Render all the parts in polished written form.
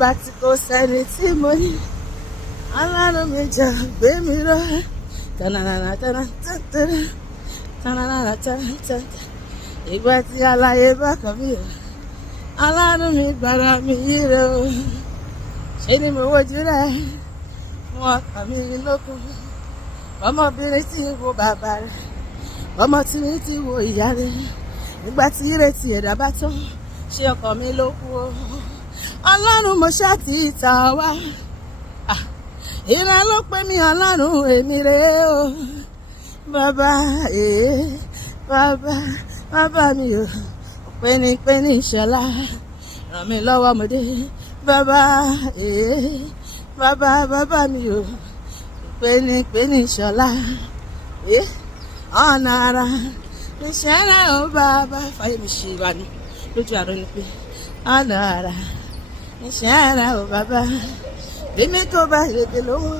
nígbà tí kò sẹ́ni tí mo ní Ọlọ́run mi jà gbé mi ró tanana tanana tanana tanana ìgbà tí aláyé bá kàn mí o Ọlọ́run mi gbàrà mi yíre o ṣé ni mo wojú rẹ fún ọkàn mi lókun ọmọbìnrin tí ń wo bàbá rẹ ọmọ tí mi ti wo ìyá rẹ nígbà tí ìrètí ẹ̀dá bá tán ṣé ọkàn mi ló kú o Ọlọ́run mo ṣáà ti tà wá ìran ló pè mí Ọlọ́run èmi rè o bàbá bàbá mi o pẹ́ni ìṣọ̀lá ràn mí lọ́wọ́ ọmọdé bàbá bàbá mi o pẹ́ni ìṣọ̀lá ọ̀nà ara ìṣẹ̀lá o bàbá fàyè mi ṣe wà ní lójú àrùn ni pé ọ̀nà ara ìṣẹ̀lá o bàbá èmi tó bá ìrèké lówó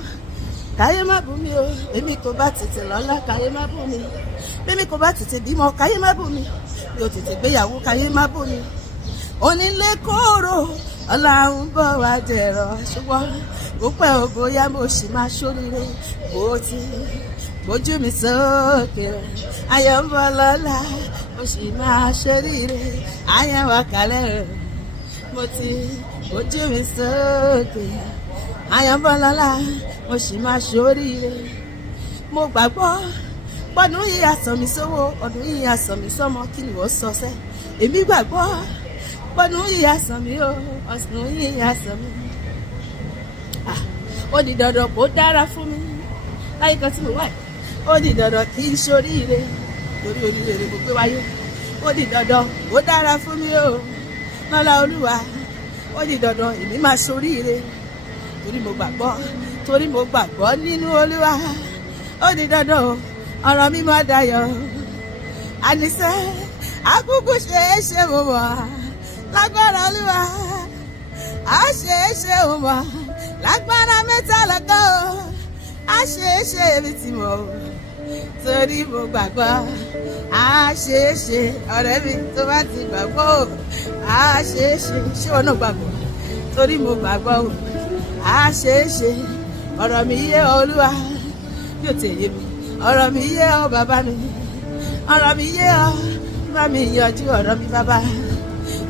káyé má bú mi o èmi tó bá tètè lọ́lá káyé má bú mi èmi kò bá tètè bímọ káyé má bú mi mi ò tètè gbéyàwó káyé má bú mi onílé kóró Ọlọ́run bọ̀ wá jẹ̀rọ ṣùgbọ́n ó pẹ́ o bóyá mo sì máa ṣoríire bó ti gbójú mi sókè ayọ̀ ń bọ̀ lọ́la mo sì máa ṣoríire ayọ̀ wà kálẹ̀ mo ti gbójú mi sókè ayọ̀ ń bọ̀ lọ́la mo sì máa ṣoríire mo gbàgbọ́ pọ̀dún yìí àsàn mi sówó ọdún yìí àsàn mi sọ́mọ kí ni wọ́n sọ sẹ́ èmi gbàgbọ́ pọ̀dún yìí àsàn mi o ọ̀sùn yìí àsàn mi ó di dandan kó dára fún mi láyé kan tí mo wà ó di dandan kí n ṣoríire torí oníire mo gbé wáyé ó di dandan kó dára fún mi o lọ́lá Olúwa ó di dandan èmi máa ṣoríire torí mo gbàgbọ́ nínú Olúwa ó di dandan o ọ̀rọ̀ mi máa dayọ̀ àníṣe àkúkú ṣeéṣe mo mọ̀ lágbára Olúwa á ṣeéṣe mo mọ̀ lágbára mẹ́ta lọ́kọ́ o á ṣeéṣe èmi ti mọ̀ o torí mo gbàgbọ́ á ṣeéṣe ọ̀rẹ́ mi tó bá ti gbàgbọ́ o á ṣeéṣe ṣé wọn náà gbàgbọ́ torí mo gbàgbọ́ o á ṣeéṣe ọ̀rọ̀ mi yé Olúwa yóò tẹ̀ yé mi ọ̀rọ̀ mi yé ọ bàbá mi ọ̀rọ̀ mi yé ọ bá mi yanjú ọ̀rọ̀ mi bàbá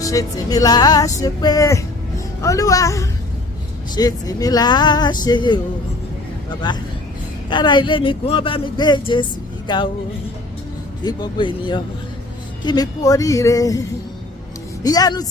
ṣe tèmi là á ṣe pé Olúwa ṣe tèmi là á ṣe o bàbá kára ilé mi kí wọ́n bá mi gbé Jésù gíga o kí gbogbo ènìyàn kí mi kú oríire ìyanu tí.